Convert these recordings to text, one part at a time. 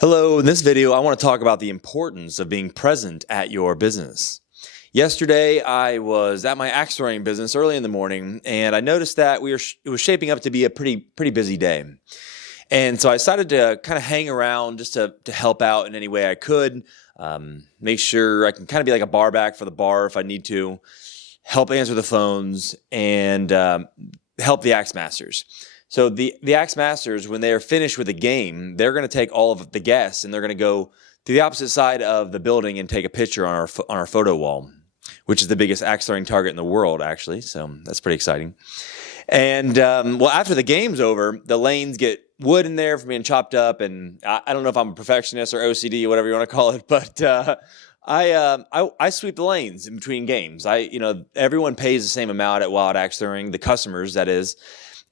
Hello, in this video, I want to talk about the importance of being present at your business. Yesterday, I was at my axe throwing business early in the morning, and I noticed that it was shaping up to be a pretty busy day. And so I decided to kind of hang around just to help out in any way I could, make sure I can kind of be like a bar back for the bar if I need to, help answer the phones, and help the axe masters. So the Axe Masters, when they are finished with the game, they're going to take all of the guests and they're going to go to the opposite side of the building and take a picture on our photo wall, which is the biggest axe throwing target in the world, actually. So that's pretty exciting. And well, after the game's over, the lanes get wood in there from being chopped up, and I don't know if I'm a perfectionist or OCD, whatever you want to call it, but I sweep the lanes in between games. Everyone pays the same amount at Wild Axe Throwing, the customers, that is.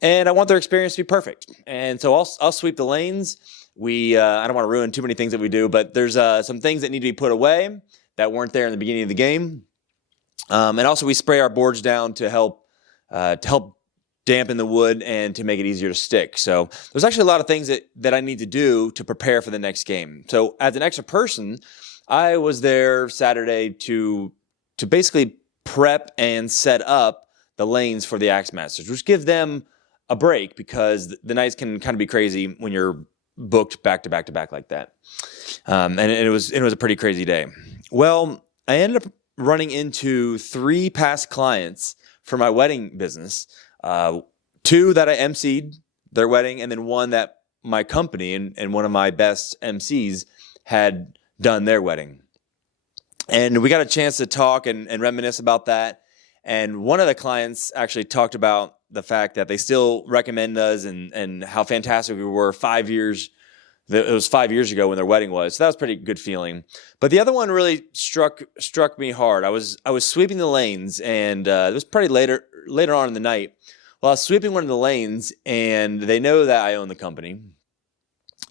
And I want their experience to be perfect. And so I'll sweep the lanes. I don't want to ruin too many things that we do, but there's some things that need to be put away that weren't there in the beginning of the game. And also we spray our boards down to help dampen the wood and to make it easier to stick. So there's actually a lot of things that I need to do to prepare for the next game. So as an extra person, I was there Saturday to basically prep and set up the lanes for the Axe Masters, which give them a break because the nights can kind of be crazy when you're booked back to back to back like that. And it was a pretty crazy day. Well, I ended up running into 3 past clients for my wedding business. 2 that I emceed their wedding, and then 1 that my company and one of my best MCs had done their wedding. And we got a chance to talk and reminisce about that. And one of the clients actually talked about the fact that they still recommend us and how fantastic we were 5 years. It was 5 years ago when their wedding was. So that was a pretty good feeling. But the other one really struck me hard. I was sweeping the lanes, and it was pretty later on in the night. Well, I was sweeping one of the lanes, and they know that I own the company,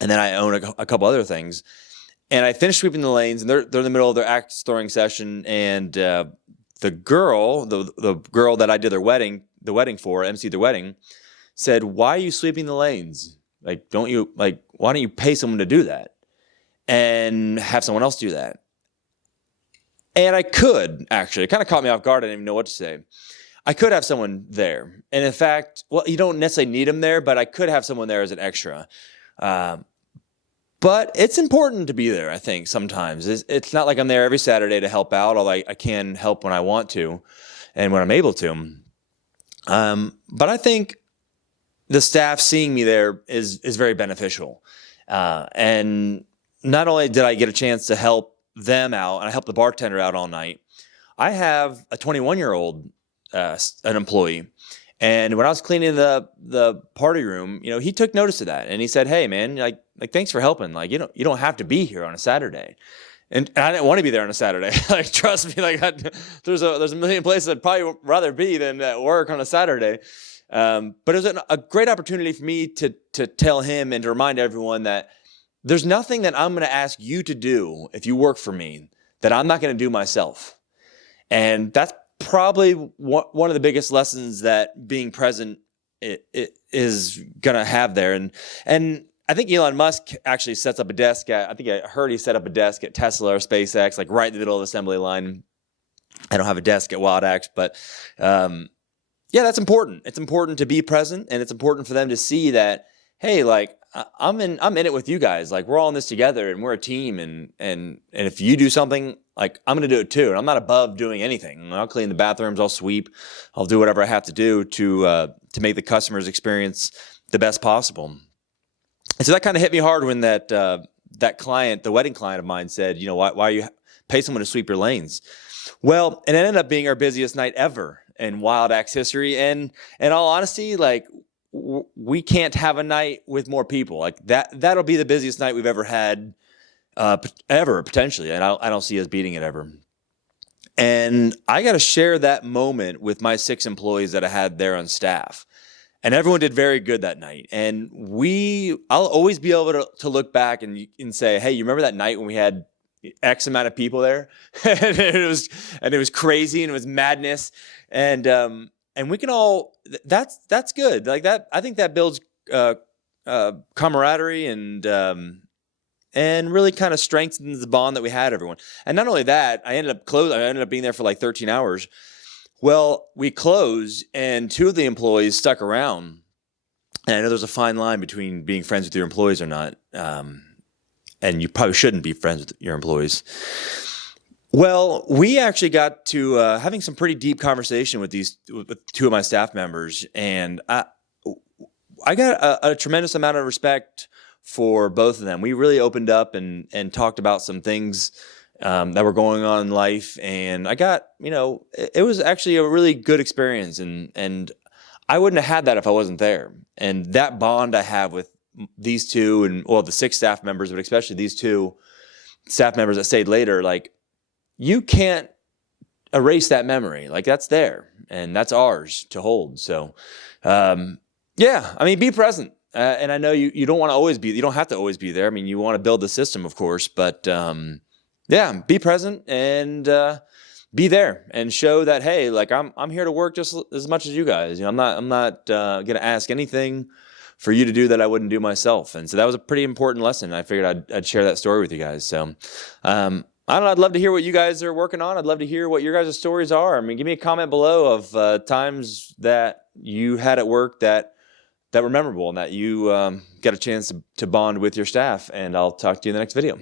and then I own a couple other things. And I finished sweeping the lanes, and they're in the middle of their axe throwing session, and the girl that I did the wedding for, emceed their wedding, said, "Why are you sweeping the lanes? Why don't you pay someone to do that and have someone else do that?" And I could, actually. It kind of caught me off guard. I didn't even know what to say. I could have someone there. And in fact, well, you don't necessarily need them there, but I could have someone there as an extra. But it's important to be there, I think, sometimes. It's not like I'm there every Saturday to help out, although I can help when I want to and when I'm able to. But I think the staff seeing me there is very beneficial. And not only did I get a chance to help them out, and I helped the bartender out all night, I have a 21-year-old an employee. And when I was cleaning the party room, he took notice of that, and he said, "Hey, man, like thanks for helping. You don't have to be here on a Saturday." And I didn't want to be there on a Saturday. Trust me, there's a million places I'd probably rather be than at work on a Saturday. But it was a great opportunity for me to tell him and to remind everyone that there's nothing that I'm going to ask you to do if you work for me that I'm not going to do myself. And that's probably one of the biggest lessons that being present is going to have there. And I think Elon Musk actually sets up a desk I heard he set up a desk at Tesla or SpaceX, right in the middle of the assembly line. I don't have a desk at Wild Axe, but yeah, that's important. It's important to be present, and it's important for them to see that, hey, I'm in it with you guys. We're all in this together, and we're a team. And if you do something, I'm going to do it too. And I'm not above doing anything. I'll clean the bathrooms. I'll sweep. I'll do whatever I have to do to make the customer's experience the best possible. And so that kind of hit me hard when that client, the wedding client of mine, said, why you pay someone to sweep your lanes? Well, it ended up being our busiest night ever in Wild Axe history. And in all honesty, we can't have a night with more people. That'll be the busiest night we've ever had, ever, potentially. And I don't see us beating it ever. And I got to share that moment with my 6 employees that I had there on staff. And everyone did very good that night. And I'll always be able to look back and say, hey, you remember that night when we had X amount of people there? and it was crazy, and it was madness. And we can all, that's good. That, I think that builds camaraderie and and really kind of strengthened the bond that we had, everyone. And not only that, I ended up being there for like 13 hours. Well, we closed, and 2 of the employees stuck around. And I know there's a fine line between being friends with your employees or not. And you probably shouldn't be friends with your employees. Well, we actually got to having some pretty deep conversation with 2 of my staff members, and I got a tremendous amount of respect for both of them. We really opened up and talked about some things that were going on in life, and I got, it was actually a really good experience, and I wouldn't have had that if I wasn't there. And that bond I have with these 2 and the 6 staff members, but especially these 2 staff members that stayed later, like, you can't erase that memory. Like, that's there, and that's ours to hold. So, be present. And I know you don't want to always be, you don't have to always be there. I mean, you want to build the system, of course, but be present and be there and show that, hey, like, I'm here to work just as much as you guys. I'm not going to ask anything for you to do that I wouldn't do myself. And so that was a pretty important lesson. I figured I'd share that story with you guys. So, I don't know. I'd love to hear what you guys are working on. I'd love to hear what your guys' stories are. I mean, give me a comment below of times that you had at work that were memorable and that you got a chance to bond with your staff. And I'll talk to you in the next video.